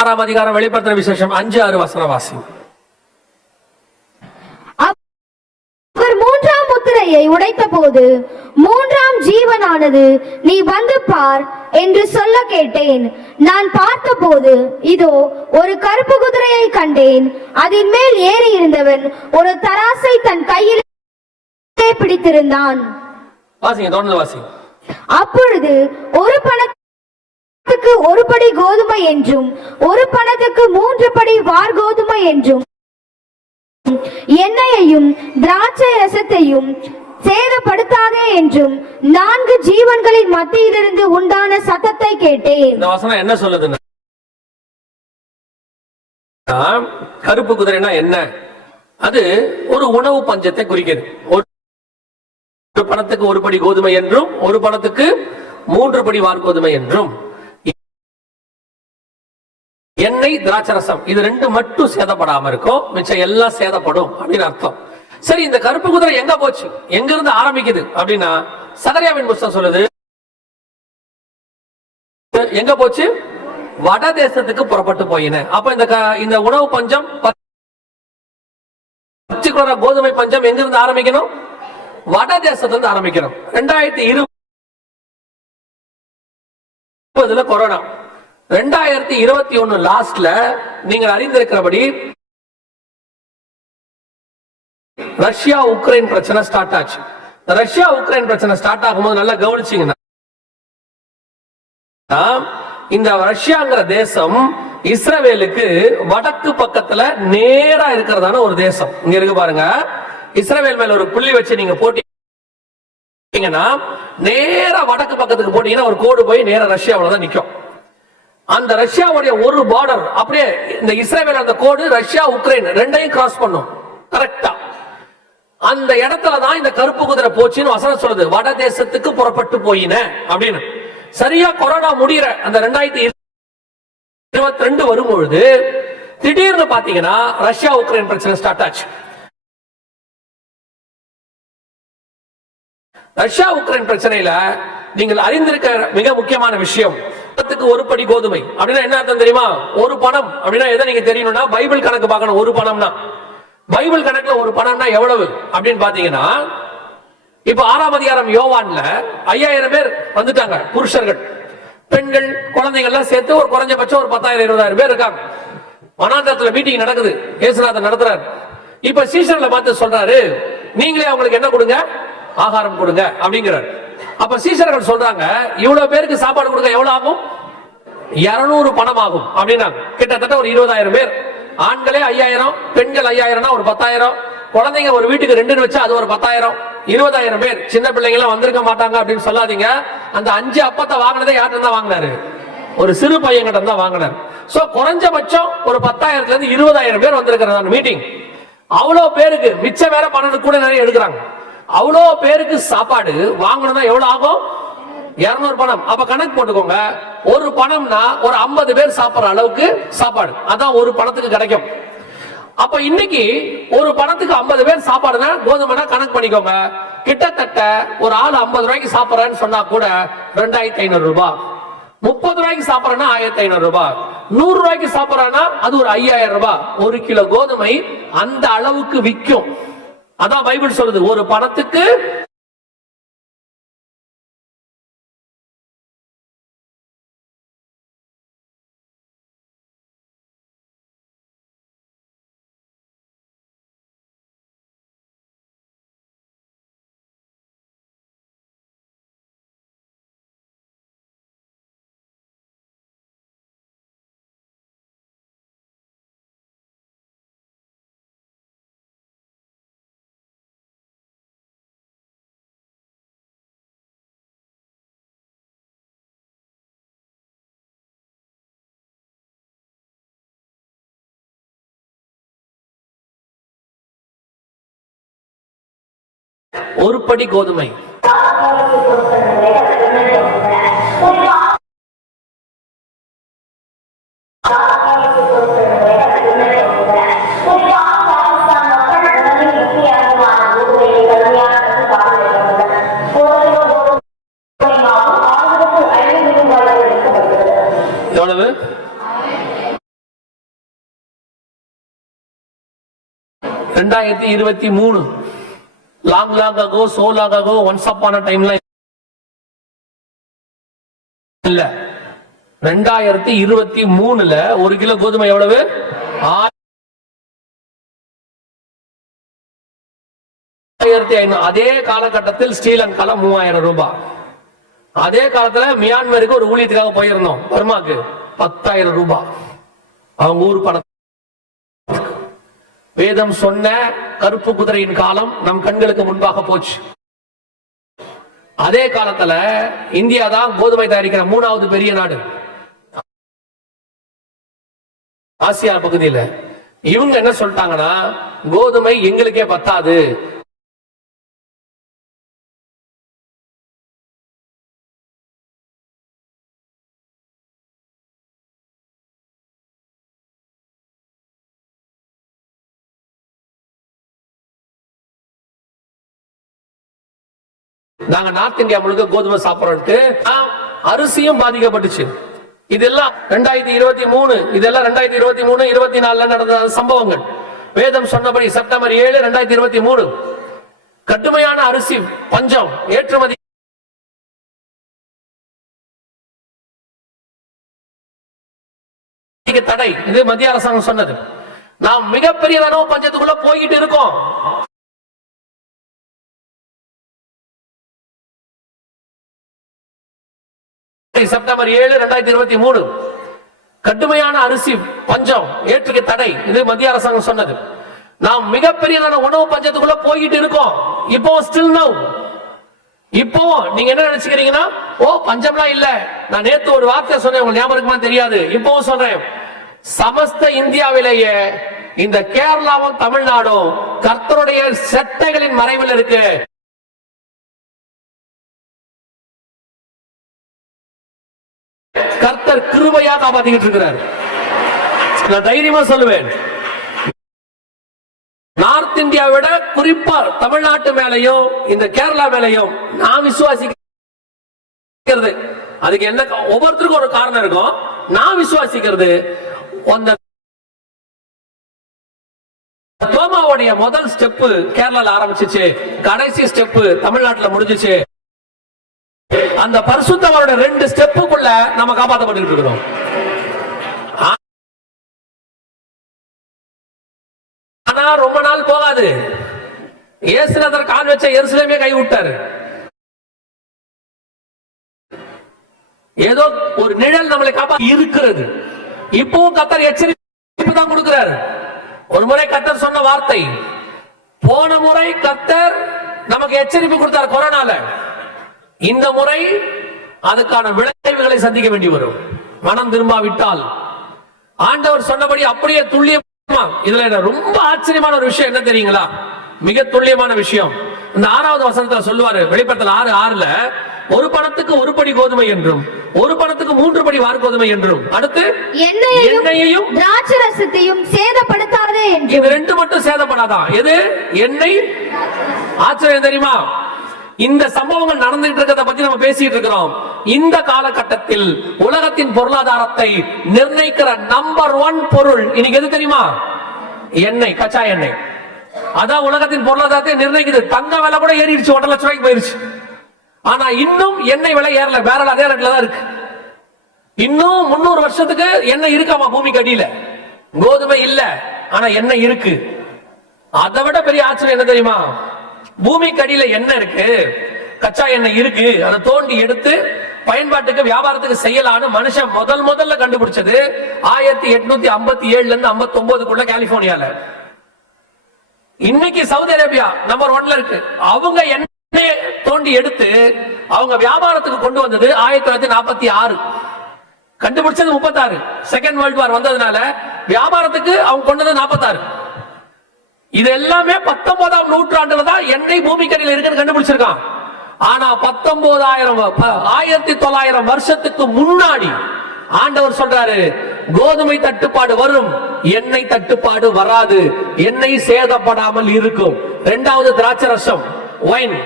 6ஆம் அதிகாரம் வெளிப்படுத்தின விசேஷம் 5-6 வசனவாசி. அவர் 3ஆம் முத்திரையை உடைத்த போது 3ஆம் ஜீவனானது நீ வந்து பார் என்று சொல்ல கேட்டேன். நான் பார்த்தபோது இதோ ஒரு கருப்பு குதிரையை கண்டேன். அதன் மேல் ஏறி இருந்தவன் ஒரு தராசை தன் கையில் பிடித்திருந்தான். அப்பொழுது ஒரு பணத்துக்கு ஒரு படி கோதுமை என்றும் ஒரு பணத்துக்கு 3 படி வார் கோதுமை என்றும் எண்ணெயையும் திராட்சை ரசத்தையும் சேதப்படுத்தாதே என்றும் 4 ஜீவன்களின் மத்தியிலிருந்து உண்டான சத்தத்தை கேட்டேன். இந்த வசனம் என்ன சொல்லுதுன்னா, கருப்பு குதிரைனா என்ன? அது ஒரு உணவு பஞ்சத்தை குறிக்கிறது. ஒரு பணத்துக்கு ஒரு படி கோதுமை என்றும் ஒரு பணத்துக்கு 3 படி வார் கோதுமை என்றும் எண்ணெய் திராட்சரசம் இது 2 மட்டும் சேதப்படாம இருக்கும், மிச்சம் எல்லாம் சேதப்படும் அப்படின்னு அர்த்தம். சரி, இந்த கருப்பு குதிரை எங்க போச்சு, எங்க இருந்து ஆரம்பிக்குது அப்படின்னா சகரியாவின் புத்தகம் சொல்லுது எங்க போச்சு, வட தேசத்துக்கு புறப்பட்டு போயின. அப்ப இந்த உணவு பஞ்சம் கோதுமை பஞ்சம் எங்க இருந்து ஆரம்பிக்கணும், வட தேசத்திலிருந்து ஆரம்பிக்கணும். 2020 கொரோனா, 2021 லாஸ்ட்ல நீங்கள் அறிந்திருக்கிறபடி ரஷ்யா உக்ரைன் பிரச்சனை ஸ்டார்ட் ஆச்சு. ரஷ்யா உக்ரைன் பிரச்சனை ஸ்டார்ட் ஆகும்போது நல்லா கவனிச்சீங்கன்னா இந்த ரஷ்யாங்கிற தேசம் இஸ்ரவேலுக்கு வடக்கு பக்கத்துல நேரா இருக்கிறதான ஒரு தேசம். இங்க இருக்கு பாருங்க, இஸ்ரவேல் மேல ஒரு புள்ளி வச்சு நீங்க போட்டீங்கன்னா நேரா வடக்கு பக்கத்துக்கு போட்டீங்கன்னா ஒரு கோடு போய் நேரா ரஷ்யாவுல தான் நிக்கும். அந்த ரஷ்யாவுடைய ஒரு பார்டர் அப்படியே இந்த இஸ்ரேல் அந்த கோடு ரஷ்யா உக்ரைன் 2ஐயும் கிராஸ் பண்ணும் கரெக்டா. அந்த இடத்துல தான் இந்த கருப்பு குதிரை போச்சுன்னு வசனம் சொல்லுது, வட தேசத்துக்கு புறப்பட்டு போயின அப்படின்னு. சரியா கொரோனா முடிகிற அந்த 2022 வரும்பொழுது திடீர்னு பாத்தீங்கன்னா ரஷ்யா உக்ரைன் பிரச்சனை ஸ்டார்ட் ஆச்சு. ரஷ்யா உக்ரைன் பிரச்சனையில நீங்கள் அறிந்திருக்க மிக முக்கியமான விஷயம், ஒரு படி கோதுமை அப்படின்னா என்ன அர்த்தம் தெரியுமா? ஒரு பணம் அப்படின்னா எதை நீங்க தெரியணும்னா பைபிள் கணக்கு பார்க்கணும். ஒரு பணம்னா பைபிள் கணக்குல ஒரு பணம்னா எவ்வளவு அப்படின்னு பாத்தீங்கன்னா, இப்ப 6ஆம் அதிகாரம் யோவான்ல 5000 பேர் வந்துட்டாங்க, புருஷர்கள் பெண்கள் குழந்தைகள் எல்லாம் சேர்த்து ஒரு குறைஞ்சபட்சம் ஒரு 10,000-20,000 பேர் இருக்காங்க. வனாந்தரத்துல மீட்டிங் நடக்குது, இயேசுநாதர் நடத்துறாரு. இப்ப சீஷர்களை பார்த்து சொல்றாரு, நீங்களே அவங்களுக்கு என்ன கொடுங்க, ஆகாரம் கொடுங்க அப்படிங்கிறார். அப்ப சீஷர்கள் சொல்றாங்க, இவ்வளவு பேருக்கு சாப்பாடு கொடுக்க எவ்வளவு ஆகும், 200 பணம் ஆகும் அப்படின்னா கிட்டத்தட்ட ஒரு 20,000 பேர். ஆண்களே 5000, பெண்கள் 5000, ஒரு 10,000, குழந்தைங்க ஒரு வீட்டுக்கு 2 வச்சா அது ஒரு 10,000, 20,000 பேர். சின்ன பிள்ளைங்க எல்லாம் வந்திருக்க மாட்டாங்க அப்படின்னு சொல்லாதீங்க. அந்த 5 அப்பத்தை வாங்கினதே யார்கிட்ட தான் வாங்கினாரு, ஒரு சிறு பையன் கிட்ட தான் வாங்கினார். சோ குறைஞ்சபட்சம் ஒரு 10,000ல இருந்து 20,000 பேர் வந்திருக்கிறாங்க மீட்டிங். அவ்வளவு பேருக்கு மிச்சம் வேற பணம் கூட நிறைய எடுக்கிறாங்க. அவ்வளோ பேருக்கு சாப்பாடு வாங்கணும்னா எவ்வளவு ஆகும், 200 பணம். அப்ப கணக்கு போட்டுக்கோங்க, ஒரு பணம்னா ஒரு 50 பேர் சாப்பிடுற அளவுக்கு சாப்பாடு, அதான் ஒரு பணத்துக்கு கிடைக்கும். அப்ப இன்னைக்கு ஒரு பணத்துக்கு 50 பேர் சாப்பாடுனா கோதுமைனா கணக்கு பண்ணிக்கோங்க, கிட்டத்தட்ட ஒரு ஆள் 50 ரூபாய்க்கு சாப்பிடுறேன்னு சொன்னா கூட 2,500 ரூபாய். 30 ரூபாய்க்கு சாப்பிடறா 1,500 ரூபாய். 100 ரூபாய்க்கு சாப்பிடறானா அது ஒரு 5,000 ரூபாய். 1 கிலோ கோதுமை அந்த அளவுக்கு விற்கும். அதான் பைபிள் சொல்லுது, ஒரு பணத்துக்கு ஒரு படி கோதுமை. எவ்வளவு? 2023 long ago, so long ago, once upon a டைம்ல இல்ல. 2023 ஒரு கிலோ கோதுமை எவ்வளவு? அதே காலகட்டத்தில் ஸ்ரீலங்கால 3000 ரூபாய். அதே காலத்துல மியான்மருக்கு ஒரு ஊழியத்துக்காக போயிருந்தோம், பர்மாக்கு 10,000 ரூபாய் அவங்க ஊர் பணம். வேதம் சொன்ன கருப்பு குதிரையின் காலம் நம் கண்களுக்கு முன்பாக போச்சு. அதே காலத்துல இந்தியா தான் கோதுமை தயாரிக்கிற 3வது பெரிய நாடு ஆசியா பகுதியில. இவங்க என்ன சொல்லிட்டாங்கன்னா, கோதுமை எங்களுக்கே பத்தாது, நாங்க நார்த் இந்தியா முழுக்க கோதுமை சாப்பிடறதுக்கு அரிசியும் பாதிக்கப்பட்டுச்சு. இதெல்லாம் 2023, இதெல்லாம் 2023 24 நடந்த சம்பவங்கள். வேதம் சொன்னபடி செப்டம்பர் 7, 2023 கடுமையான அரிசி பஞ்சம், ஏற்றுமதி தடை. இது மத்திய அரசாங்கம் சொன்னது. நாம் மிகப்பெரிய பஞ்சத்துக்குள்ள போய்கிட்டு இருக்கோம். செப்டம்பர் 7, 2023 கடுமையான அரிசி பஞ்சம், ஏற்றுக்கு தடை. இது மத்திய அரசாங்கம் சொன்னது. நாம் மிகப்பெரிய உணவு பஞ்சத்துக்குள்ள போய்கிட்டு இருக்கோம். இப்போ ஸ்டில் நவ், இப்போ நீங்க என்ன நினைச்சுக்கிறீங்கன்னா, ஓ பஞ்சம்லாம் இல்ல. நான் நேத்து ஒரு வார்த்தை சொன்னேன், உங்களுக்கு ஞாபகம் இருக்குமா தெரியாது, இப்போ சொல்றேன். சமஸ்த இந்தியாவிலேயே இந்த கேரளாவும் தமிழ்நாடும் கர்த்தருடைய சட்டைகளின் மறைவில் இருக்கு. கர்த்தர் கிருபையா காப்பாத்திக்கிட்டு இருக்கிறார். நான் தைரியமா சொல்லுவேன், நார்த் இந்தியாவை விட குறிப்பா தமிழ்நாட்டு மேலையும் இந்த கேரளா மேலையும் நான் விசுவாசிக்கிறது. அதுக்கு என்ன, ஒவ்வொருத்தருக்கும் ஒரு காரணம் இருக்கும். நான் விசுவாசிக்கிறது, அந்த தோமாவுடைய முதல் ஸ்டெப் கேரளால ஆரம்பிச்சிச்சு, கடைசி ஸ்டெப் தமிழ்நாட்டுல முடிஞ்சிச்சு. அந்த பரிசுத்தவரோட 2 ஸ்டெப்புக்குள்ள நம்ம காப்பாற்றப்பட்டு இருக்கிறோம். ஆனா ரொம்ப நாள் போகாது. இயேசுநாதர் கால் வச்ச எருசலேமே கை விட்டாரு. ஏதோ ஒரு நிழல் நம்மளை காப்பாற்ற இருக்கிறது. இப்பவும் கர்த்தர் எச்சரிப்பு தான் கொடுக்கிறார். ஒரு முறை கர்த்தர் சொன்ன வார்த்தை, போன முறை கர்த்தர் நமக்கு எச்சரிப்பு கொடுத்தார் கொரோனால. இந்த முறை அதுக்கான விளைவுகளை சந்திக்க வேண்டி வரும். மனம் திரும்பாவிட்டால் ஆண்டவர் சொன்னபடி அப்படியே துல்லியமா. இதுல ரொம்ப ஆச்சரியமான ஒரு விஷயம் என்ன தெரியுங்களா? மிக துல்லியமான விஷயம். இந்த 6வது வசனத்துல சொல்லுவாரு, வெளிப்படுத்தல் 6:6 ஒரு பணத்துக்கு 1 படி கோதுமை என்றும் 1 பணத்துக்கு 3 படி வார்கோதுமை என்றும், அடுத்து எண்ணெயையும் திராட்சரசத்தையும் சேதப்படுத்தாதே என்று. இது 2 மட்டும் சேதப்படாதான். எது? எண்ணெய். ஆச்சரியம் தெரியுமா? இந்த சம்பவங்கள் நடந்துட்டு இருக்கிறத பத்தி நம்ம பேசிட்டு இருக்கிறோம். இந்த காலகட்டத்தில் உலகத்தின் பொருளாதாரத்தை நிர்ணயிக்கிற நம்பர் 1 பொருள் இன்னைக்கு எது தெரியுமா? எண்ணெய், கச்சா எண்ணெய். அதான் உலகத்தின் பொருளாதாரத்தை நிர்ணயிக்குது. தங்க விலை கூட ஏறிடுச்சு, 1,00,000 ரூபாய்க்கு போயிருச்சு. ஆனா இன்னும் எண்ணெய் விலை ஏறல, பேரல் அதே ரேட்ல தான் இருக்கு. இன்னும் 300 வருஷத்துக்கு எண்ணெய் இருக்காமா பூமிக்கு அடியில? கோதுமை இல்ல, ஆனா எண்ணெய் இருக்கு. அதை விட பெரிய ஆச்சரியம் என்ன தெரியுமா? பூமிக்கு அடியில எண்ணெய் இருக்கு, கச்சா எண்ணெய் இருக்கு. அதை தோண்டி எடுத்து பயன்பாட்டுக்கு வியாபாரத்துக்கு செய்யலான்னு மனுஷன் முதல்ல கண்டுபிடிச்சது 1857 இருந்து 59க்குள்ள கலிபோர்னியால. இன்னைக்கு சவுதி அரேபியா நம்பர் 1ல இருக்கு. அவங்க எண்ணெயை தோண்டி எடுத்து அவங்க வியாபாரத்துக்கு கொண்டு வந்தது 1946. கண்டுபிடிச்சது 36. செகண்ட் வேர்ல்ட் வார் வந்ததுனால வியாபாரத்துக்கு அவங்க கொண்டது 46. இது எல்லாமே 19ஆம் நூற்றாண்டுல தான் எண்ணெய் பூமிக்கடியில் இருக்குன்னு கண்டுபிடிச்சிருக்கான். ஆனா 1900 வருஷத்துக்கு முன்னாடி ஆண்டவர் சொல்றாரு, கோதுமை தட்டுப்பாடு வரும், எண்ணெய் தட்டுப்பாடு வராது, எண்ணெய் சேதப்படாமல் இருக்கும். 2வது திராட்சரசம், ஒயின்.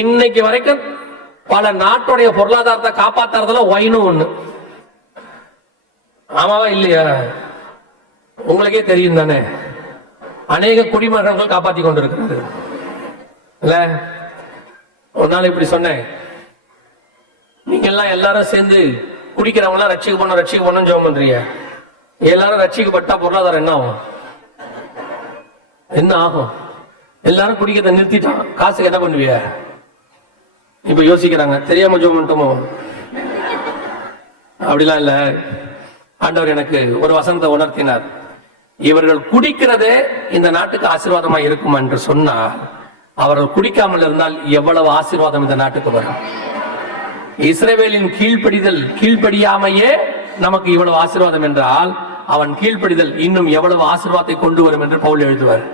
இன்னைக்கு வரைக்கும் பல நாட்டுடைய பொருளாதாரத்தை காப்பாத்துறதுல ஒயினும் ஒண்ணு. ஆமாவா இல்லையா? உங்களுக்கே தெரியும் தானே. அநேக குடிமகன்கள் காப்பாத்தி கொண்டிருக்கிறாரு. இல்ல ஒரு நாள் இப்படி சொன்னேன், நீங்க எல்லாம் எல்லாரும் சேர்ந்து குடிக்கிறவங்க எல்லாம் ரட்சிக்கப்படணும் ஜெபம் பண்றீங்க. எல்லாரும் ரட்சிக்கப்பட்டா பொருளாதாரம் என்ன ஆகும்? என்ன ஆகும்? எல்லாரும் குடிக்கிறத நிறுத்திட்டான், காசுக்கு என்ன பண்ணுவிய? இப்ப யோசிக்கிறாங்க, தெரியாம ஜெபம் பண்ணிட்டோமோ? அப்படிலாம் இல்ல. ஆண்டவர் எனக்கு ஒரு வசனத்தை உணர்த்தினார். இவர்கள் குடிக்கிறதே இந்த நாட்டுக்கு ஆசீர்வாதமா இருக்கும் என்று சொன்னால், அவர்கள் குடிக்காமல் இருந்தால் எவ்வளவு ஆசீர்வாதம் இந்த நாட்டுக்கு வரும். இஸ்ரவேலின் கீழ்ப்படியாமையே நமக்கு இவ்வளவு ஆசீர்வாதம் என்றால், அவன் கீழ்ப்படிதல் இன்னும் எவ்வளவு ஆசீர்வாதத்தை கொண்டு வரும் என்று பவுல் எழுதுவார்.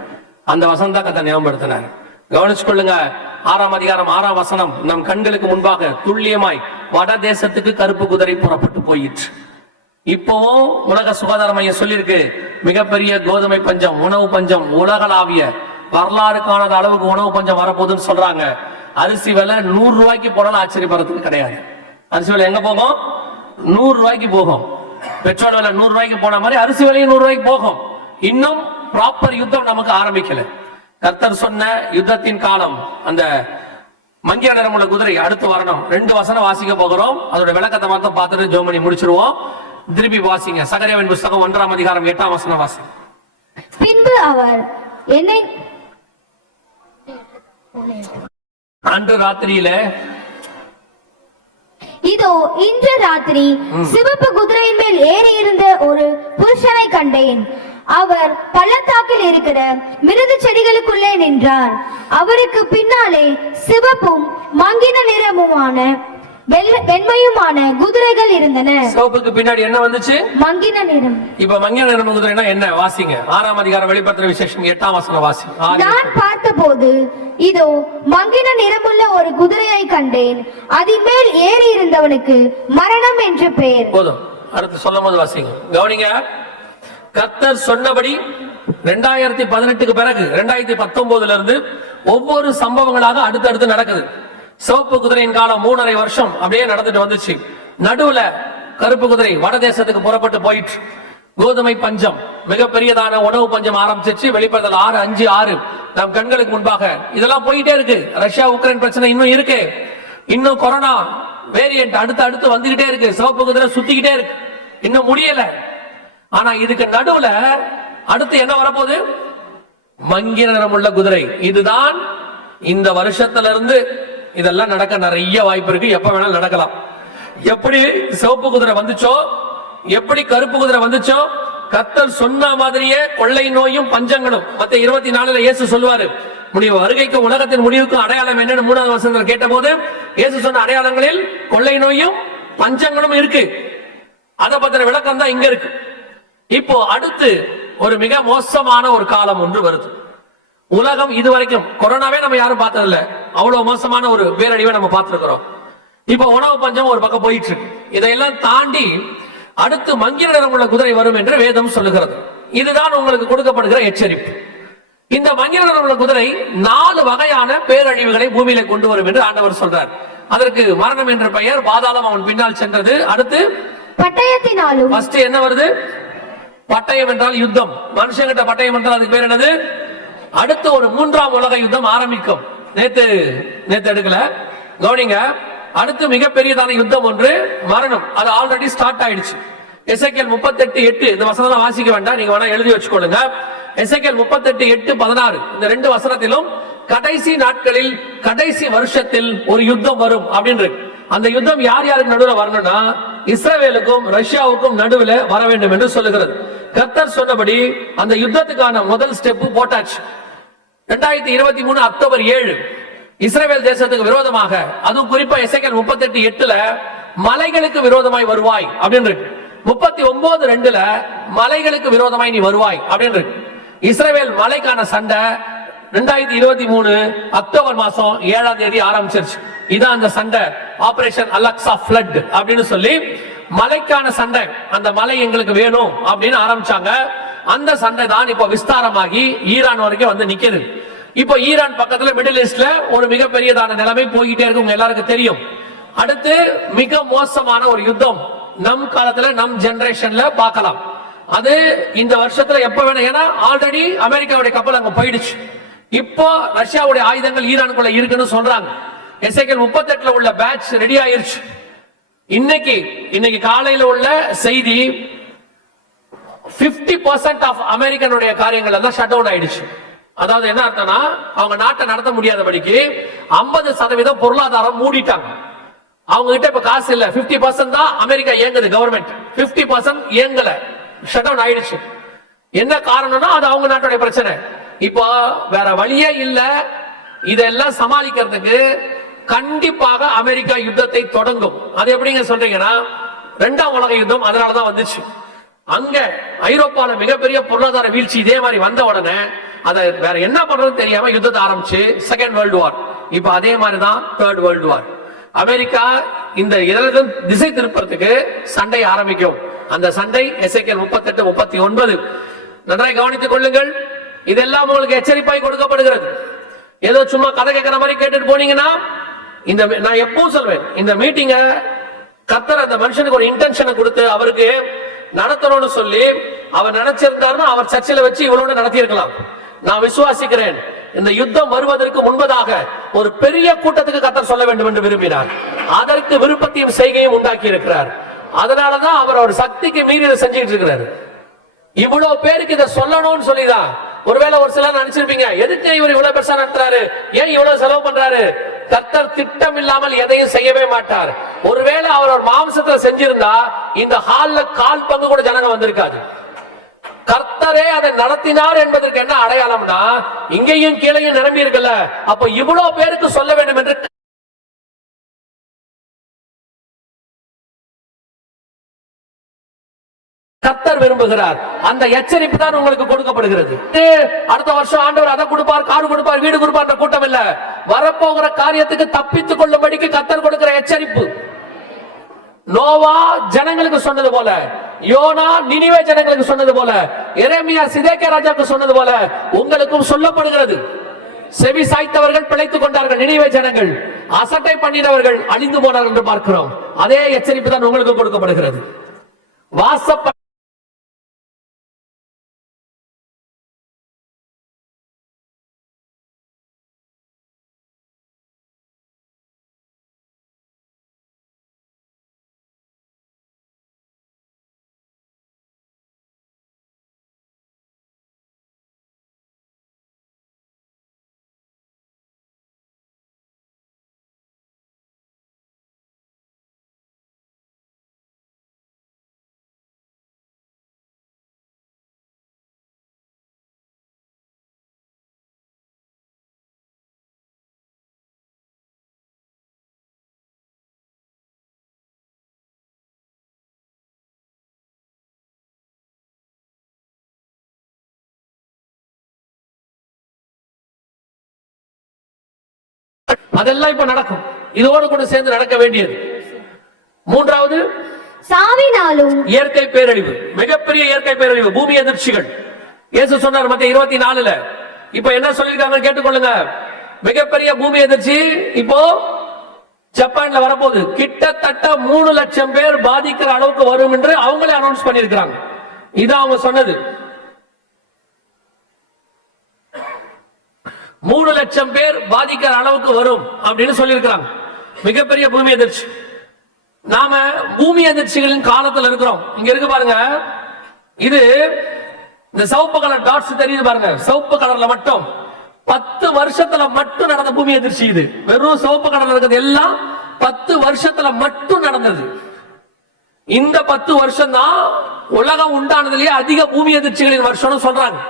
அந்த வசனம் தான் கதை ஞாபகப்படுத்தினார். கவனிச்சு கொள்ளுங்க. 6ஆம் அதிகாரம் 6ஆம் வசனம், நம் கண்களுக்கு முன்பாக துல்லியமாய் வட தேசத்துக்கு கருப்பு குதிரை புறப்பட்டு போயிற்று. இப்பவும் உலக சுகாதார மையம் சொல்லியிருக்கு, மிகப்பெரிய கோதுமை பஞ்சம், உணவு பஞ்சம், உலகளாவிய வரலாறு காணாத அளவுக்கு உணவு பஞ்சம் வரப்போகுதுன்னு சொல்றாங்க. அரிசி விலை 100 ரூபாய்க்கு போனாலும் ஆச்சரியப்படுறதுக்கு கிடையாது. அரிசி விலை எங்க போகும்? 100 ரூபாய்க்கு போகும். பெட்ரோல் விலை 100 ரூபாய்க்கு போன மாதிரி அரிசி விலையும் 100 ரூபாய்க்கு போகும். இன்னும் ப்ராப்பர் யுத்தம் நமக்கு ஆரம்பிக்கல. கர்த்தர் சொன்ன யுத்தத்தின் காலம், அந்த மங்கிய நிறமுள்ள குதிரை அடுத்து வரணும். 2 வசனம் வாசிக்க போகிறோம். அதோட விளக்கத்தை மட்டும் பார்த்துட்டு ஜோமணி முடிச்சிருவோம். திருப்பி வாசிங்க. சகரியாவின் புஸ்தகம் 1ஆம் அதிகாரம் 8ஆம் வசனம் வாசி. பின்பு அவர் என்னை அன்று ராத்திரியில, இதோ இன்று ராத்திரி சிவப்பு குதிரையின் மேல் ஏறி இருந்த ஒரு புருஷனை கண்டேன். அவர் பள்ளத்தாக்கில் இருக்கிற மிருது செடிகளுக்குள்ளே நின்றார். அவருக்கு பின்னாலே சிவப்பும் மங்கின நிறமுமான வெண்மையுமான குதிரைகள் இருந்தன. சிவப்புக்கு பின்னாடி என்ன வந்துச்சு? மங்கின நிறம். இப்ப மங்கின நிறம் குதிரைனா என்ன? வாசிங்க. 6ஆம் அதிகாரம் வெளிப்படுத்துற விசேஷம் 8ஆம் வசனம் வாசி. நான் பார்த்தபோது இதோ மங்கின நிறமுள்ள ஒரு குதிரையை கண்டேன். அதின் மேல் ஏறி இருந்தவனுக்கு மரணம் என்று பெயர். போதும், அடுத்து சொல்லும் போது வாசிங்க. கவனிங்க. கர்த்தர் சொன்னபடி 2018க்கு பிறகு 2019 இருந்து ஒவ்வொரு சம்பவங்களாக அடுத்தடுத்து நடக்குது. சிவப்பு குதிரையின் காலம் 3.5 வருஷம் அப்படியே நடந்துட்டு வந்துச்சு. நடுவுல கருப்பு குதிரை வட தேசத்துக்கு புறப்பட்டு போயிட்டு கோதுமை பஞ்சம், மிகப்பெரியதான உணவு பஞ்சம் ஆரம்பிச்சிச்சு. வெளிப்படுத்தல் 6:5-6 நம் கண்களுக்கு முன்பாக இதெல்லாம் போயிட்டே இருக்கு. ரஷ்யா உக்ரைன் பிரச்சனை இன்னும் இருக்கு. இன்னும் கொரோனா வேரியன்ட் அடுத்து வந்துகிட்டே இருக்கு. சிவப்பு குதிரை சுத்திக்கிட்டே இருக்கு, இன்னும் முடியல. ஆனா இதுக்கு நடுவுல அடுத்து என்ன வரப்போகுது? மங்கின நிறமுள்ள குதிரை. இதுதான் இந்த வருஷத்துல இருந்து இதெல்லாம் நடக்க நிறைய வாய்ப்பு இருக்கு. எப்ப வேணாலும் நடக்கலாம். எப்படி சிவப்பு குதிரை வந்துச்சோ, எப்படி கருப்பு குதிரை வந்துச்சோ, கர்த்தர் சொன்ன மாதிரியே கொள்ளை நோயும் பஞ்சங்களும். மத்தேயு 24 இயேசு சொல்லுவாரு, முடிவு வருகைக்கு உலகத்தின் முடிவுக்கும் அடையாளம் என்னன்னு 3ஆவது வசனத்தில் கேட்ட போது இயேசு சொன்ன அடையாளங்களில் கொள்ளை நோயும் பஞ்சங்களும் இருக்கு. அதை பத்தின விளக்கம் தான் இங்க இருக்கு. இப்போ அடுத்து ஒரு மிக மோசமான ஒரு காலம் ஒன்று வருது. உலகம் இதுவரைக்கும் கொரோனாவே நம்ம யாரும் பார்த்ததில்ல, அவ்வளவு மோசமான ஒரு பேரழிவை நம்ம பார்த்திருக்கிறோம். இப்ப உணவு பஞ்சம் ஒரு பக்கம் போயிட்டு இருக்கு. இதையெல்லாம் தாண்டி அடுத்து மங்கின நிறமுள்ள குதிரை வரும் என்று வேதம் சொல்லுகிறது. இதுதான் உங்களுக்கு கொடுக்கப்படுகிற எச்சரிப்பு. இந்த மங்கின நிறமுள்ள குதிரை 4 வகையான பேரழிவுகளை பூமியில கொண்டு வரும் என்று ஆண்டவர் சொல்றார். அதற்கு மரணம் என்ற பெயர், பாதாளம் அவன் பின்னால் சென்றது. அடுத்து பட்டயத்தினாலும். ஃபர்ஸ்ட் என்ன வருது? பட்டயம் என்றால் யுத்தம். மனுஷங்கிட்ட பட்டயம் என்றால் அதுக்கு பேர் என்னது? அடுத்து ஒரு 3ஆம் உலக யுத்தம் ஆரம்பிக்கும். நேத்து எடுக்கல, கவனிங்க. அடுத்து மிகப்பெரியதான யுத்தம் ஒன்று மரணம். அது ஆல்ரெடி ஸ்டார்ட் ஆயிடுச்சு. எசேக்கியேல் 38:8 இந்த வசனம் வாசிக்க வேண்டாம், நீங்க வேணா எழுதி வச்சுக்கொள்ளுங்க. எசேக்கியேல் 38:8-16 இந்த 2 வசனத்திலும் கடைசி நாட்களில் கடைசி வருஷத்தில் ஒரு யுத்தம் வரும் அப்படின்னு. அந்த யுத்தம் யார் யாருக்கு நடுவில் வரணும்னா இஸ்ரவேலுக்கும் ரஷ்யாவுக்கும் நடுவில் வர வேண்டும் என்று சொல்லுகிறது. கர்த்தர் சொன்னபடி அந்த யுத்தத்துக்கான முதல் ஸ்டெப் போட்டாச்சு. 2023 அக்டோபர் 7 இஸ்ரவேல் தேசத்துக்கு விரோதமாக, அதுவும் குறிப்பா எசேக்கியேல் 38:8 மலைகளுக்கு விரோதமாய் வருவாய் அப்படின்னு இருக்கு. 39:2 மலைகளுக்கு விரோதமாய் நீ வருவாய் அப்படின்னு இருக்கு. இஸ்ரவேல் மலைக்கான சண்டை 2023 அக்டோபர் மாசம் 7ஆம் தேதி ஆரம்பிச்சிருச்சு. இதான் அந்த சண்டை, ஆபரேஷன் அலெக்சா ஃப்ளட் அப்படின்னு சொல்லி மலைக்கான சண்டை. அந்த மலை எங்களுக்கு வேணும் அப்படின்னு ஆரம்பிச்சாங்க. அந்த சண்டை தான் இப்போ விஸ்தாரமாகி ஈரான் வரைக்கும் வந்து நிக்குது. இப்போ ஈரான் பக்கத்துல மிடில் ஈஸ்ட்ல ஒரு மிகப்பெரியதான நிலைமை போய்கிட்டே இருக்கு, உங்க எல்லாருக்கும் தெரியும். அடுத்து மிக மோசமான ஒரு யுத்தம் நம் காலத்துல நம் ஜெனரேஷன்ல பார்க்கலாம். அது இந்த வருஷத்துல எப்ப வேணும், ஏன்னா ஆல்ரெடி அமெரிக்காவுடைய கப்பல் அங்க போயிடுச்சு. இப்போ ரஷ்யாவுடைய ஆயுதங்கள் ஈரானுக்குள்ள இருக்குன்னு சொல்றாங்க. எசேக்கியேல் 38 உள்ள பேட்ச் ரெடி ஆயிருச்சு. இன்னைக்கு காலையில உள்ள செய்தி 50% ஆஃப் அமெரிக்கனுடைய காரியங்கள் எல்லாம் ஷட் டவுன் ஆயிடுச்சு. அதாவது என்ன அர்த்தம்னா, அவங்க நாட்டை நடத்த முடியாதபடிக்கு 50% பொருளாதாரம் மூடிட்டாங்க. அவங்க கிட்ட இப்ப காசு இல்ல. 50% தான் அமெரிக்கா இயங்குது கவர்மெண்ட், 50% இயங்கல, ஷட் டவுன் ஆயிடுச்சு. என்ன காரணம்னா அது அவங்க நாட்டுடைய பிரச்சனை. இப்போ வேற வழியே இல்ல. இதெல்லாம் சமாளிக்கிறதுக்கு கண்டிப்பாக அமெரிக்கா யுத்தத்தை தொடங்கும். அது எப்படிங்க சொல்றீங்கன்னா, 2ஆம் உலக யுத்தம் அதனாலதான் வந்துச்சு. அங்க ஐரோப்பால மிகப்பெரிய பொருளாதார வீழ்ச்சி இதே மாதிரி வந்த உடனே அதை வேற என்ன பண்றது தெரியாம யுத்தத்தை ஆரம்பிச்சு செகண்ட் வேர்ல்டு வார். இப்ப அதே மாதிரிதான் தேர்ட் வேர்ல்டு வார். அமெரிக்கா இந்த இதற்கு திசை திருப்பறதுக்கு சண்டை ஆரம்பிக்கும். அந்த சண்டை எசேக்கியேல் 38, 39 நன்றாய் கவனித்துக் கொள்ளுங்கள். இதெல்லாம் உங்களுக்கு எச்சரிப்பாய் கொடுக்கப்படுகிறது. ஏதோ சும்மா கதை கேட்கிற மாதிரி கேட்டுட்டு போனீங்கன்னா, இந்த நான் எப்பவும் சொல்வேன், இந்த மீட்டிங்க கர்த்தர் அந்த மனுஷனுக்கு ஒரு இன்டென்ஷனை கொடுத்து அவருக்கு நடத்தணும்னு சொல்லி அவர் நினைச்சிருந்தாருன்னா அவர் சர்ச்சையில வச்சு இவளோட நடத்தி இருக்கலாம். நான் விசுவாசிக்கிறேன், இந்த யுத்தம் வருவதற்கு முன்பதாக ஒரு பெரிய கூட்டத்துக்கு கர்த்தர் சொல்ல வேண்டும் என்று விரும்பினார். அதற்கு விருப்பத்தையும் செய்கையும் உண்டாக்கி இருக்கிறார். அதனாலதான் அவர் சக்திக்கு மீறி இதை செஞ்சுட்டு இருக்கிறார். இவ்வளவு பேருக்கு இதை சொல்லணும்னு சொல்லிதான். ஒருவேளை ஒரு சிலர் நினைச்சிருப்பீங்க, எதுக்கு இவர் இவ்வளவு பெருசா நடத்துறாரு, ஏன் இவ்வளவு செலவு பண்றாரு. கர்த்தர் திட்டம் இல்லாமல் எதையும் செய்யவே மாட்டார். ஒருவேளை அவர் ஒரு மாம்சத்துல செஞ்சிருந்தா இந்த ஹால்ல 1/4 பங்கு கூட ஜனங்க வந்திருக்காது. கர்த்தரே அதை நடத்தினார் என்பதற்கு என்ன அடையாளம்னா, இங்கேயும் கீழையும் நிரம்பி இருக்குல்ல, அப்ப இவ்வளவு பேருக்கு சொல்ல வேண்டும் என்று கர்த்தர் விரும்புகிறார். அந்த எச்சரிப்பு தான் உங்களுக்கு கொடுக்கப்படுகிறது. அடுத்த வருஷம் ஆண்டவர் அதை கொடுப்பார், கார் கொடுப்பார், வீடு கொடுப்பார் கூட்டம் இல்ல. வரப்போகிற காரியத்துக்கு தப்பித்துக் கொள்ளும்படிக்கு கர்த்தர் கொடுக்கிற எச்சரிப்பு. நோவா ஜனங்களுக்கு சொன்னது போல, யோனா நினிவே ஜனங்களுக்கு சொன்னது போல, எரேமியா சிதேக்கியா ராஜாவுக்கு சொன்னது போல உங்களுக்கும் சொல்லப்படுகிறது. செவி சாய்த்தவர்கள் பிழைத்துக் கொண்டார்கள், நினிவே ஜனங்கள். அசட்டை பண்ணினவர்கள் அழிந்து போனார்கள் என்று பார்க்கிறோம். அதே எச்சரிப்பு தான் உங்களுக்கு கொடுக்கப்படுகிறது. வாசப்ப அதெல்லாம் இப்ப நடக்கும். இதோடு கூட சேர்ந்து நடக்க வேண்டியது. மூன்றாவது, சாவினாலும் இயற்கை பேரழிவு, மிகப்பெரிய இயற்கை பேரழிவு, பூமி அதிர்ச்சிகள். இயேசு சொன்னார் மத்தேயு 24. இப்ப என்ன சொல்லிருக்காங்க கேட்டுக்கொள்ளுங்க. மிகப்பெரிய பூமி அதிர்ச்சி இப்போ ஜப்பான்ல வரப்போகுது. கிட்டத்தட்ட 3 லட்சம் பேர் பாதிக்கிற அளவுக்கு வரும் என்று அவங்களே அனௌன்ஸ் பண்ணிருக்காங்க. இதான் அவங்க சொன்னது. 3 லட்சம் பேர் பாதிக்கிற அளவுக்கு வரும் அப்படின்னு சொல்லியிருக்கிறாங்க. மிகப்பெரிய பூமி அதிர்ச்சி. நாம பூமி அதிர்ச்சிகளின் காலத்தில் இருக்கிறோம். இங்க இருக்கு பாருங்க, இது இந்த சிவப்பு கலர் டாட்ஸ் தெரியுது பாருங்க. சிவப்பு கலர்ல மட்டும் 10 வருஷத்துல மட்டும் நடந்த பூமி அதிர்ச்சி இது. வெறும் சிவப்பு கலர்ல இருக்கிறது எல்லாம் 10 வருஷத்துல மட்டும் நடந்தது. இந்த 10 வருஷம் தான் உலகம் உண்டானதுலயே அதிக பூமி அதிர்ச்சிகளின் வருஷம்னு சொல்றாங்க.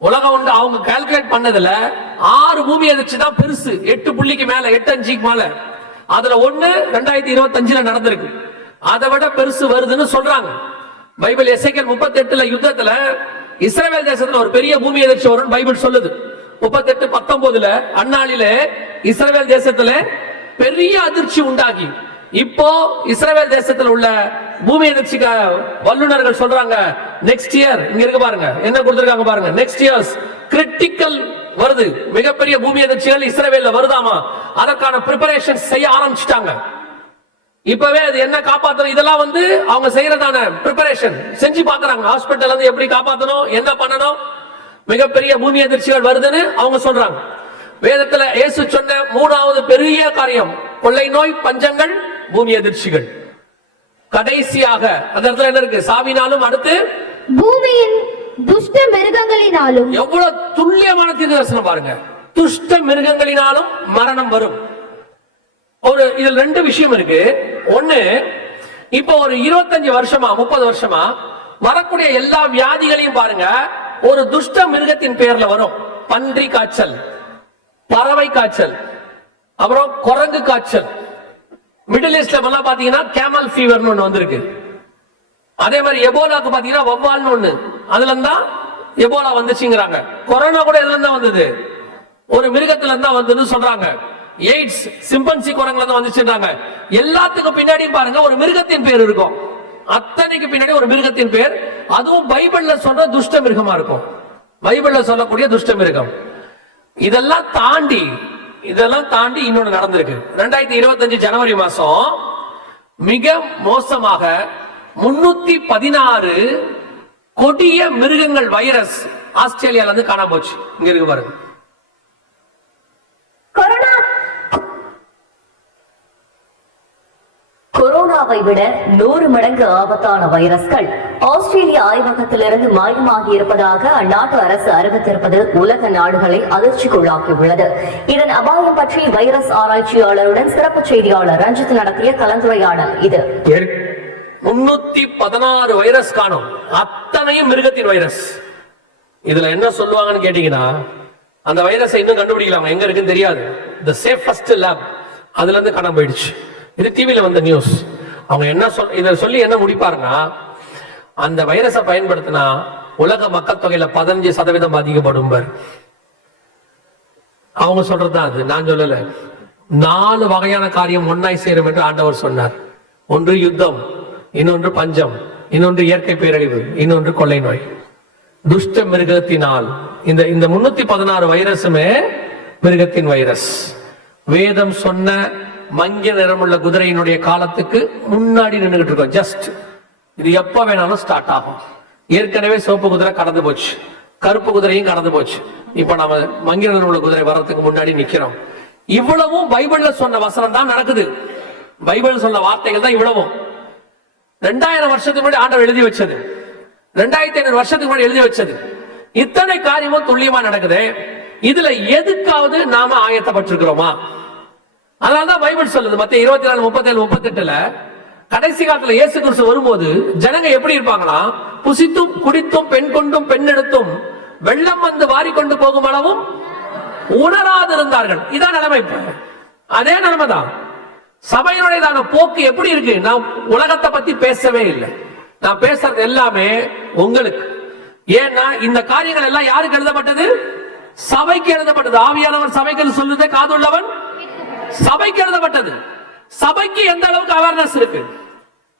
உலகம் உண்டு அவங்க கால்குலேட் பண்ணதுல 6 பூமி அதிர்ச்சி தான் பெருசு. 8 புள்ளிக்கு மேல, 8 அஞ்சுக்கு மேல. அதுல 1 2025 நடந்திருக்கு. அதை விட பெருசு வருதுன்னு சொல்றாங்க. பைபிள் எசேக்கியேல் 38 யுத்தத்துல இஸ்ரவேல் தேசத்துல ஒரு பெரிய பூமி அதிர்ச்சி வரும் பைபிள் சொல்லுது. 38:19 அந்நாளிலே இஸ்ரவேல் தேசத்துல பெரிய அதிர்ச்சி உண்டாகி, இப்போ இஸ்ரவேல் தேசத்தில் உள்ள பூமி அதிர்ச்சிக்கு வல்லுநர்கள் சொல்றாங்க, நெக்ஸ்ட் இயர் இங்க இருக்கு பாருங்க, என்ன கொடுத்திருக்காங்க பாருங்க, நெக்ஸ்ட் இயர்ஸ் கிரிட்டிக்கல் வருது. மிகப்பெரிய பூமி அதிர்ச்சிகள் இஸ்ரவேல்ல வருதாமா, அதற்கான பிரிப்பரேஷன் செய்ய ஆரம்பிச்சிட்டாங்க. இப்பவே அது என்ன காப்பாத்தணும், இதெல்லாம் வந்து அவங்க செய்யறதான ப்ரிப்பரேஷன் செஞ்சு பாக்குறாங்க. ஹாஸ்பிட்டல் வந்து எப்படி காப்பாத்தணும், என்ன பண்ணணும், மிகப்பெரிய பூமி அதிர்ச்சிகள் வருதுன்னு அவங்க சொல்றாங்க. வேதத்துல இயேசு சொன்ன மூணாவது பெரிய காரியம் கொள்ளை நோய், பஞ்சங்கள், பூமி அதிர்ச்சிகள். கடைசியாக அந்த இடத்துல என்ன இருக்கு, சாவினாலும் அடுத்து பூமியின் துஷ்ட மிருகங்களினாலும். எவ்வளவு துல்லியமான தீர்க்கதரிசனம் பாருங்க. துஷ்ட மிருகங்களினாலும் மரணம் வரும். ஒரு இதுல ரெண்டு விஷயம் இருக்கு. ஒண்ணு, இப்ப ஒரு 25 வருஷமா 30 வருஷமா வரக்கூடிய எல்லா வியாதிகளையும் பாருங்க ஒரு துஷ்ட மிருகத்தின் பெயர்ல வரும். பன்றி காய்ச்சல், பறவை காய்ச்சல், அப்புறம் குரங்கு காய்ச்சல். மிடில் ஈஸ்ட்ல எல்லாம் பாத்தீங்கன்னா கேமல் ஃபீவர்னு ஒண்ணு வந்திருக்கு. அதே மாதிரி எபோலாக்கு பாத்தீங்கன்னா வவ்வால்னு ஒண்ணு, அதுல இருந்தா எபோலா வந்துச்சுங்கிறாங்க. கொரோனா கூட எதுல இருந்தா வந்தது, ஒரு மிருகத்துல இருந்தா வந்ததுன்னு சொல்றாங்க. எய்ட்ஸ் சிம்பன்சி குரங்குல தான் வந்துச்சுன்றாங்க. எல்லாத்துக்கும் பின்னாடியும் பாருங்க ஒரு மிருகத்தின் பேர் இருக்கும். அத்தனைக்கு பின்னாடி ஒரு மிருகத்தின் பேர், அதுவும் பைபிள்ல சொல்ற துஷ்ட மிருகமா இருக்கும். பைபிள்ல சொல்லக்கூடிய துஷ்ட மிருகம். இதெல்லாம் தாண்டி இன்னொன்னு நடந்திருக்கு. 2025 ஜனவரி மாசம் மிக மோசமாக 316 கொடிய மிருகங்கள் வைரஸ் ஆஸ்திரேலியால இருந்து காணாம போச்சு. இங்க இருக்கு பாருங்க. கொரோனாவை விட 100 மடங்கு ஆபத்தான வைரஸ்கள் ஆஸ்திரேலிய ஆய்வகத்திலிருந்து மாயமாகி இருப்பதாக அந்நாட்டு அரசு அறிவித்திருப்பது உலக நாடுகளை அதிர்ச்சிக்குள்ளாக்கியுள்ளது. இதன் அபாயம் பற்றி வைரஸ் ஆராய்ச்சியாளருடன் சிறப்பு செய்தியாளர் ரஞ்சித் நடத்திய கலந்துரையாடல் இது. 316 வைரஸ் காணும், அத்தனையும் மிருகத்தின் வைரஸ். இதுல என்ன சொல்லுவாங்கன்னு கேட்டீங்கன்னா, அந்த வைரஸை இன்னும் கண்டுபிடிக்கலாம், எங்க இருக்குன்னு தெரியாது. தி சேஃபஸ்ட் லேப் அதுல இருந்து காணாம போயிடுச்சு. இது டிவில வந்த நியூஸ். அவங்க என்ன இத சொல்லி என்ன முடிப்பாருன்னா, அந்த வைரஸை பயன்படுத்தினா உலக மக்கள் தொகையில 15% பாதிக்கப்படும். அவங்க சொல்றதுதான் அது, நான் சொல்லல. 4 வகையான காரியம் ஒன்னாய் சேரும் என்று ஆண்டவர் சொன்னார். ஒன்று யுத்தம், இன்னொன்று பஞ்சம், இன்னொன்று இயற்கை பேரழிவு, இன்னொன்று கொள்ளை நோய். துஷ்ட மிருகத்தினால் இந்த 316 வைரஸுமே மிருகத்தின் வைரஸ். வேதம் சொன்ன மங்கிய நிறமுள்ள குதிரையினுடைய காலத்துக்கு முன்னாடி நின்றுகிட்டு இருக்கோம். ஜஸ்ட் இது எப்ப வேணாலும் ஸ்டார்ட் ஆகும். ஏற்கனவே சிவப்பு குதிரை கடந்து போச்சு, கருப்பு குதிரையும் கடந்து போச்சு. இப்ப நாம மங்கிய நிறமுள்ள குதிரை வர்றதுக்கு முன்னாடி நிக்கிறோம். இவ்வளவும் பைபிள்ல சொன்ன வசனம் தான் நடக்குது. பைபிள் சொன்ன வார்த்தைகள் தான் இவ்வளவும். 2000 வருஷத்துக்கு முன்னாடி ஆண்டவர் எழுதி வச்சது, 2500 வருஷத்துக்கு முன்னாடி எழுதி வச்சது. இத்தனை காரியமும் துல்லியமா நடக்குது. இதுல எதுக்காவது நாம ஆயத்தப்பட்டிருக்கிறோமா? அதனாலதான் பைபிள் சொல்லுது மத்தேயு 24, 37, 38ல கடைசி காலத்துல இயேசு கிறிஸ்து வரும்போது ஜனங்க எப்படி இருப்பாங்களா, புசித்தும் குடித்தும் பெண் கொண்டும் பெண் எடுத்தும் வெள்ளம் வந்து வாரி கொண்டு போகும் அளவும் உணராதிருந்தார்கள். இதான் நிலைமை. அதே நிலைமைதான் சபையினுடையதான போக்கு எப்படி இருக்கு. நான் உலகத்தை பத்தி பேசவே இல்லை, நான் பேசுறது எல்லாமே உங்களுக்கு. ஏன்னா இந்த காரியங்கள் எல்லாம் யாருக்கு எழுதப்பட்டது? சபைக்கு எழுதப்பட்டது. ஆவியானவர் சபைக்கு சொல்லுதே, காதுள்ளவன் சபைக்கு எழுதப்பட்டது. சபைக்கு எந்த அளவுக்கு அவேர்னஸ் இருக்கு,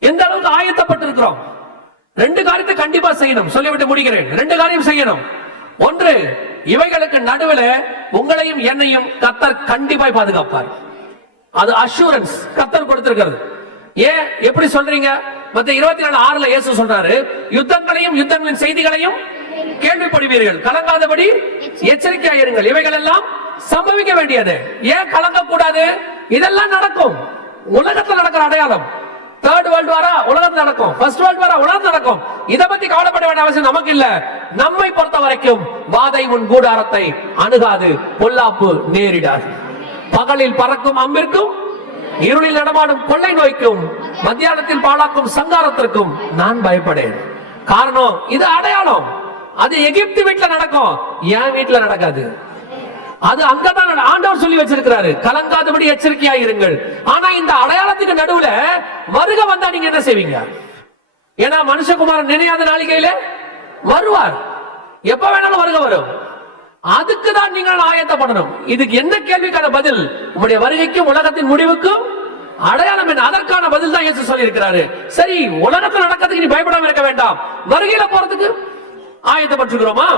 எந்த அளவுக்கு ஆயத்தப்பட்டிருக்கிறோம். 2 காரியத்தை கண்டிப்பா செய்யணும். சொல்லிவிட்டு முடிக்கிறேன். 2 காரியம் செய்யணும். ஒன்று, இவைகளுக்கு நடுவில் உங்களையும் என்னையும் கர்த்தர் கண்டிப்பாய் பாதுகாப்பார். அது அஷூரன்ஸ் கர்த்தர் கொடுத்திருக்கிறது. ஏன் எப்படி சொல்றீங்க? மத்தேயு 24:6 இயேசு சொல்றாரு, யுத்தங்களையும் யுத்தங்களின் செய்திகளையும் கேள்விப்படுவீர்கள், கலங்காதபடி எச்சரிக்கையாயிருங்கள். இவைகள் எல்லாம் சம்பவிக்க வேண்டியது. ஏன் கலங்க கூடாது? இதெல்லாம் நடக்கும். உலகத்தில் நடக்கிற அடையாளம். 3rd வேர்ல்ட் வாரா உலகத்தில் நடக்கும், 1st வேர்ல்ட் வாரா உலகத்தில் நடக்கும். இதை பத்தி கவலைப்பட வேண்டிய அவசியம் நமக்கு இல்ல. நம்மை பொறுத்த வரைக்கும் வாதை உன் கூடாரத்தை அணுகாது, பொல்லாப்பு நேரிடாது. பகலில் பறக்கும் அம்பிற்கும், இருளில் நடமாடும் கொள்ளை நோய்க்கும், மத்தியானத்தில் பாழாக்கும் சங்காரத்திற்கும் நான் பயப்படேன். காரணம், இது அடையாளம். அது எகிப்து வீட்டுல நடக்கும், என் வீட்டுல நடக்காது. அது அங்கதான் ஆண்டவர் சொல்லி வச்சிருக்கிறாரு, கலங்காதபடி எச்சரிக்கையா இருங்கள். ஆனா இந்த அடையாளத்துக்கு நடுவுல வருக வந்தா நீங்க என்ன செய்வீங்க? ஏன்னா மனுஷகுமாரன் நினையாத நாளிகையில வருவார். எப்ப வேணாலும் வருக வரும். அதுக்கு தான் நீங்கள் ஆயத்தப்படணும். இதுக்கு என்ன கேள்விக்கான பதில்? உங்களுடைய வருகைக்கும் உலகத்தின் முடிவுக்கும் அடையாளம் என்ன? அதற்கான பதில் தான் இயேசு சொல்லி இருக்கிறாரு. சரி, உலகத்தில் நடக்கிறதுக்கு நீ பயப்படாம இருக்க வேண்டாம், வருகையில போறதுக்கு ஆயத்தப்பட்டிருக்கிறோமா?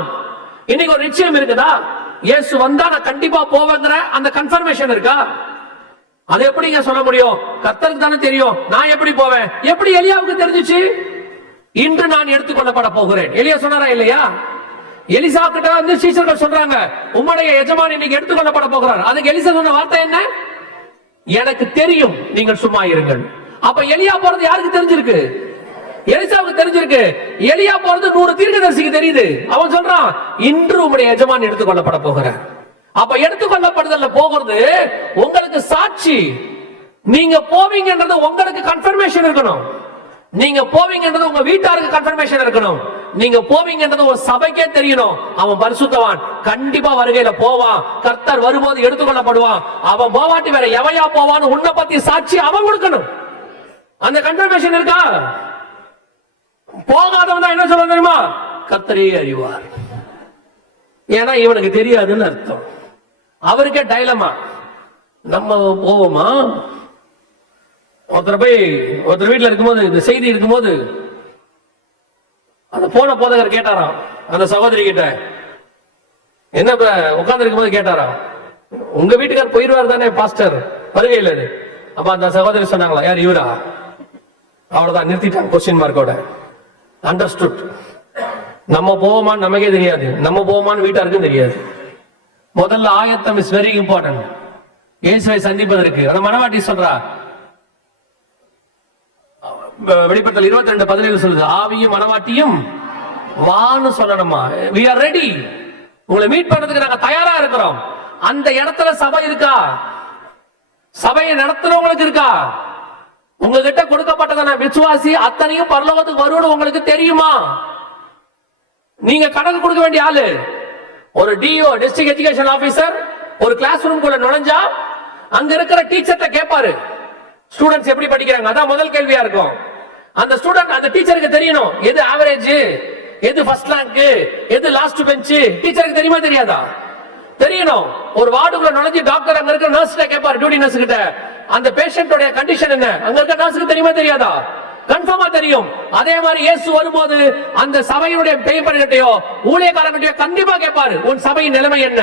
இன்னைக்கு ஒரு நிச்சயம் இருக்குதா? இயேசு வந்தா நான் கண்டிப்பா போவேங்கிற அந்த கன்ஃபர்மேஷன் இருக்கா? அது எப்படிங்க சொல்ல முடியும்? கர்த்தருக்கு தானே தெரியும். நான் எப்படி போவேன்? எப்படி எலியாவுக்கு தெரிஞ்சிச்சு? இன்று நான் எடுத்துக்கொள்ளப்பட போகிறேன். எலியா சொன்னாரா இல்லையா? எலிசா கிட்ட வந்து சீஷர்கள் சொல்றாங்க, உம்முடைய எஜமான் இன்னைக்கு எடுத்துக்கொள்ளப்பட போகிறார். அதுக்கு எலிசா சொன்ன வார்த்தை என்ன? எனக்கு தெரியும், நீங்கள் சும்மா இருங்கள். அப்ப எலியா போறது யாருக்கு தெரிஞ்சிருக்கு? எலிசாவுக்கு தெரிஞ்சிருக்கு. எலியா போறது 100 தீர்க்கதரிசிக்கு தெரியுது. அவன் சொல்றான், இன்று உம்முடைய எஜமான் எடுத்துக்கொள்ளப்பட போகிறார். அப்ப எடுத்துக்கொள்ளப்படுதல்ல போகிறது உங்களுக்கு சாட்சி. நீங்க போவீங்கன்றது உங்களுக்கு கன்ஃபர்மேஷன் இருக்கணும். நீங்க போவீங்கன்றது உங்க வீட்டாருக்கு கன்ஃபர்மேஷன் இருக்கணும். நீங்க போவீங்கன்றது ஒரு சபைக்கே தெரியணும். அவன் பரிசுத்தவான், கண்டிப்பா வருகையில போவான், கர்த்தர் வரும்போது எடுத்துக்கொள்ளப்படுவான். அவன் போவாட்டி வேற எவையா போவான்னு உன்னை பத்தி சாட்சி அவன் கொடுக்கணும். அந்த கன்ஃபர்மேஷன் இருக்கா? போகாதவன் தான் என்ன சொல்ல தெரியுமா? கர்த்தரே அறிவார். ஏன்னா இவனுக்கு தெரியாதுன்னு அர்த்தம். அவருக்கே டைலமா, நம்ம போவோமா? ஒருத்தர் வீட்டுல இருக்கும்போது, இந்த செய்தி இருக்கும்போது, அந்த போன போதகர் கேட்டாராம் அந்த சகோதரி கிட்ட, என்ன உட்கார்ந்து இருக்கும்போது கேட்டாராம், உங்க வீட்டுக்கார் போயிருவார் தானே பாஸ்டர் வருகையில்? அப்ப அந்த சகோதரி சொன்னாங்களா, யார் இவரா? அவ்வளவுதான், நிறுத்திட்டாங்க கொஸ்டின் மார்க்கோட. அண்டர்ஸ்டுட். நம்ம போவோமான்னு நமக்கே தெரியாது, நம்ம போவோமான்னு வீட்டாருக்கும் தெரியாது. முதல்ல ஆயத்தம் இஸ் வெரி இம்பார்ட்டன்ட். இயேசுவை சந்திப்பதற்கு அந்த மனவாட்டி சொல்றா, வெளிப்படுத்தல் 22:17 சொல்லுது, ஆவியும் மனவாட்டியும் வான்னு சொல்லணுமா? we are ready. உங்களை மீட் பண்றதுக்கு நாங்க தயாரா இருக்கிறோம். அந்த இடத்துல சபை இருக்கா? சபையை நடத்துறவங்களுக்கு இருக்கா? உங்ககிட்ட கொடுக்கப்பட்டதான விசுவாசி அத்தனையும் பரலோகத்துக்கு வருவது உங்களுக்கு தெரியுமா? நீங்க கணக்கு கொடுக்க வேண்டிய ஆளு. ஒரு டிஓ, டிஸ்ட்ரிக்ட் எஜுகேஷன் ஆபீசர், ஒரு கிளாஸ் ரூம் குள்ள நுழைஞ்சா அங்க இருக்கிற டீச்சர்ட்ட கேட்பாரு, ஸ்டூடெண்ட்ஸ் எப்படி படிக்கிறாங்க. அதான் முதல் கேள்வியா இருக்கும். அந்த ஸ்டூடெண்ட் அந்த டீச்சருக்கு தெரியணும், எது ஆவரேஜ், எது ஃபர்ஸ்ட் ரேங்க், எது லாஸ்ட் பெஞ்ச். டீச்சருக்கு தெரியுமா தெரியாதா? தெரியணும். ஒரு வார்டுக்குள்ள நுழைஞ்சு டாக்டர் அங்க இருக்கிற நர்ஸ் கிட்ட கேட்பாரு, டியூட்டி நர்ஸ் கிட்ட, அந்த பேஷண்டோட கண்டிஷன் என்ன, அங்க இருக்க நர்ஸுக்கு தெரியுமா தெரியாதா? கன்ஃபார்மா தெரியும். அதே மாதிரி இயேசு வரும்போது அந்த சபையுடைய பேய்பர்கிட்டயோ ஊழியக்காரங்கிட்டயோ கண்டிப்பா கேட்பாரு, உன் சபையின் நிலைமை என்ன?